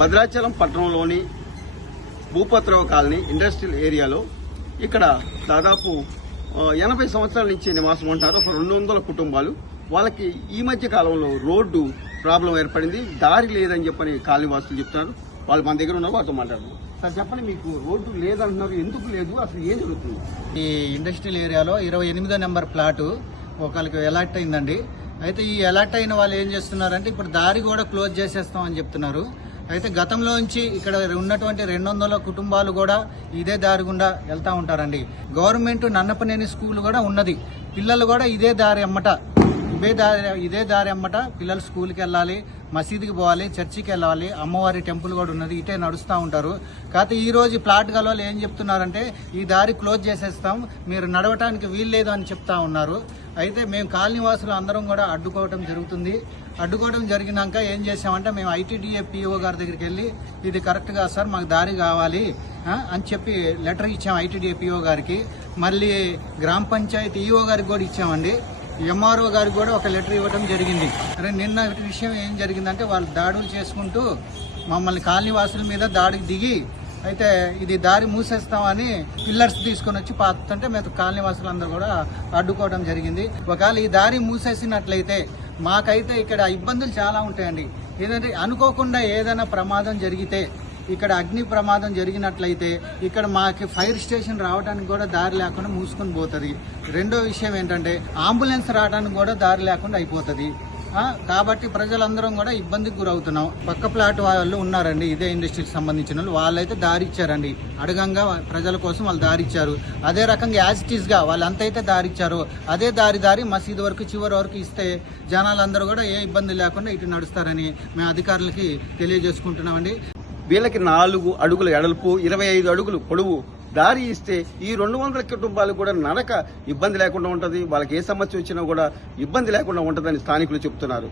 భద్రాచలం పట్టణంలోని భూపత్రవ colony industrial ఏరియాలో ఇక్కడ దాదాపు 80 సంవత్సరాల నుంచి నివాసం ఉంటున్నారు. ఒక 200 కుటుంబాలు. వాళ్ళకి ఈ మధ్య కాలంలో రోడ్డు ప్రాబ్లం ఏర్పడింది, దారి లేదని చెప్పని కాలనీ వాసులు చెప్తున్నారు. వాళ్ళు మన దగ్గర ఉన్నారు, వాళ్ళతో మాట్లాడుతున్నారు. సార్ చెప్పండి, మీకు రోడ్డు లేదంటున్నారు, ఎందుకు లేదు, అసలు ఏం జరుగుతుంది? ఈ ఇండస్ట్రియల్ ఏరియాలో 28వ నెంబర్ ప్లాటు ఒకరికి అలాట్ అయిందండి. అయితే ఈ అలాట్ అయిన వాళ్ళు ఏం చేస్తున్నారంటే ఇప్పుడు దారి కూడా క్లోజ్ చేసేస్తామని చెప్తున్నారు. అయితే గతంలోంచి ఇక్కడ ఉన్నటువంటి 200 కుటుంబాలు కూడా ఇదే దారి గుండా వెళ్తా ఉంటారండి. గవర్నమెంట్ నన్నపనేని స్కూల్ కూడా ఉన్నది. పిల్లలు కూడా ఇదే దారి అమ్మట పిల్లలు స్కూల్కి వెళ్ళాలి, మసీదుకి పోవాలి, చర్చికి వెళ్ళాలి, అమ్మవారి టెంపుల్ కూడా ఉన్నది, ఇటే నడుస్తూ ఉంటారు. కాకపోతే ఈ రోజు ప్లాట్ గల ఏం చెప్తున్నారంటే ఈ దారి క్లోజ్ చేసేస్తాం, మీరు నడవటానికి వీల్లేదు అని చెప్తా ఉన్నారు. అయితే మేము కాలనీ వాసులు అందరం కూడా అడ్డుకోవడం జరుగుతుంది. అడ్డుకోవడం జరిగినాక ఏం చేసామంటే మేము ఐటీడీఏ పీఓ గారి దగ్గరికి వెళ్ళి ఇది కరెక్ట్గా సార్ మాకు దారి కావాలి అని చెప్పి లెటర్ ఇచ్చాం ఐటీడీఏ పీఓ గారికి. మళ్ళీ గ్రామ పంచాయతీ ఈఓ గారికి కూడా ఇచ్చామండి. ఎంఆర్ఓ గారికి కూడా ఒక లెటర్ ఇవ్వడం జరిగింది. నిన్న విషయం ఏం జరిగిందంటే వాళ్ళు దాడులు చేసుకుంటూ మమ్మల్ని కాలనీ వాసుల మీద దాడికి దిగి అయితే ఇది దారి మూసేస్తామని పిల్లర్స్ తీసుకొని వచ్చి పాతుంటే మేము కాలనీ వాసులందరూ కూడా అడ్డుకోవడం జరిగింది. ఒకవేళ ఈ దారి మూసేసినట్లయితే మాకైతే ఇక్కడ ఇబ్బందులు చాలా ఉంటాయండి. ఏదంటే అనుకోకుండా ఏదైనా ప్రమాదం జరిగితే, ఇక్కడ అగ్ని ప్రమాదం జరిగినట్లయితే ఇక్కడ మాకు ఫైర్ స్టేషన్ రావడానికి కూడా దారి లేకుండా మూసుకొని పోతుంది. రెండో విషయం ఏంటంటే అంబులెన్స్ రావడానికి కూడా దారి లేకుండా అయిపోతుంది. కాబట్టి ప్రజలందరం కూడా ఇబ్బందికి గురవుతున్నాం. పక్క ప్లాట్ వాళ్ళు ఉన్నారండి, ఇదే ఇండస్ట్రీకి సంబంధించిన వాళ్ళైతే దారి ఇచ్చారండి. అడగంగా ప్రజల కోసం వాళ్ళు దారి ఇచ్చారు. అదే రకంగా యాజ్ ఇట్ ఈస్ గా వాళ్ళు ఎంతైతే దారి ఇచ్చారో అదే దారి మసీదు వరకు చివరి వరకు ఇస్తే జనాలందరూ కూడా ఏ ఇబ్బంది లేకుండా ఇటు నడుస్తారని మేము అధికారులకి తెలియజేసుకుంటున్నామండి. వీళ్ళకి 4 అడుగుల ఎడల్పు, 25 అడుగులు పొడవు దారి ఇస్తే ఈ 200 కుటుంబాలు కూడా నడక ఇబ్బంది లేకుండా ఉంటుంది. వాళ్ళకి ఏ సమస్య వచ్చినా కూడా ఇబ్బంది లేకుండా ఉంటుందని స్థానికులు చెబుతున్నారు.